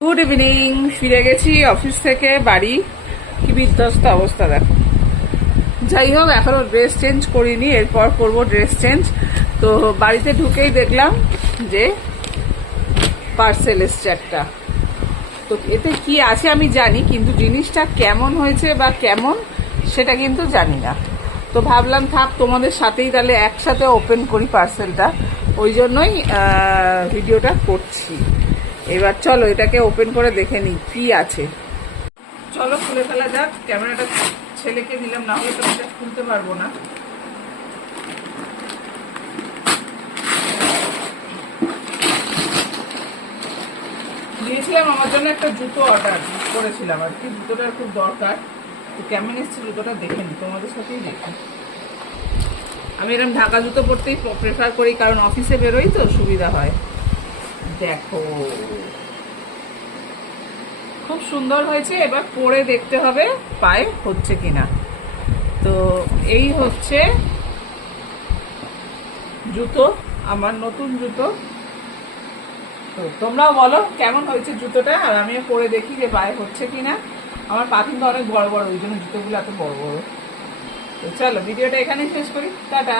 Good evening. ফিরে গেছি office থেকে বাড়ি। কি বিধ্বস্ত অবস্থা দেখো। যাই হোক, এখনো ড্রেস চেঞ্জ করিনি, এরপর করবো ড্রেস চেঞ্জ। তো বাড়িতে ঢুকেই দেখলাম যে পার্সেল এসছে একটা। তো এতে কি আছে আমি জানি, কিন্তু জিনিসটা কেমন হয়েছে বা কেমন সেটা কিন্তু জানি না। তো ভাবলাম থাক, তোমাদের সাথেই তাহলে একসাথে ওপেন করি পার্সেলটা, ওই জন্যই ভিডিওটা করছি। এবার চলো এটাকে ওপেন করে দেখে নিই কি আছে। চলো খুলে ফেলা যাক। ক্যামেরাটা ছেলেকে দিলাম, না হলে তো এটা খুলতে পারবো না। দিয়েছিলাম আমার জন্য একটা জুতো অর্ডার করেছিলাম আর কি, জুতোটার খুব দরকার। তো কেমন এসছে জুতোটা দেখে নি, তোমাদের সাথেই দেখি। আমি এরকম ঢাকা জুতো পরতেই প্রেফার করি, কারণ অফিসে বেরোই তো সুবিধা হয়। দেখো খুব সুন্দর হয়েছে, এবার পরে দেখতে হবে পায়ে হচ্ছে কিনা। তো এই হচ্ছে জুতো, আমার নতুন জুতো। তো তোমরাও বলো কেমন হয়েছে জুতোটা, আর আমিও পরে দেখি যে পায়ে হচ্ছে কিনা। আমার পা কিন্তু অনেক বড় বড়, ওই জন্য জুতোগুলো এত বড় বড়। তো চলো ভিডিওটা এখানেই শেষ করি, টাটা।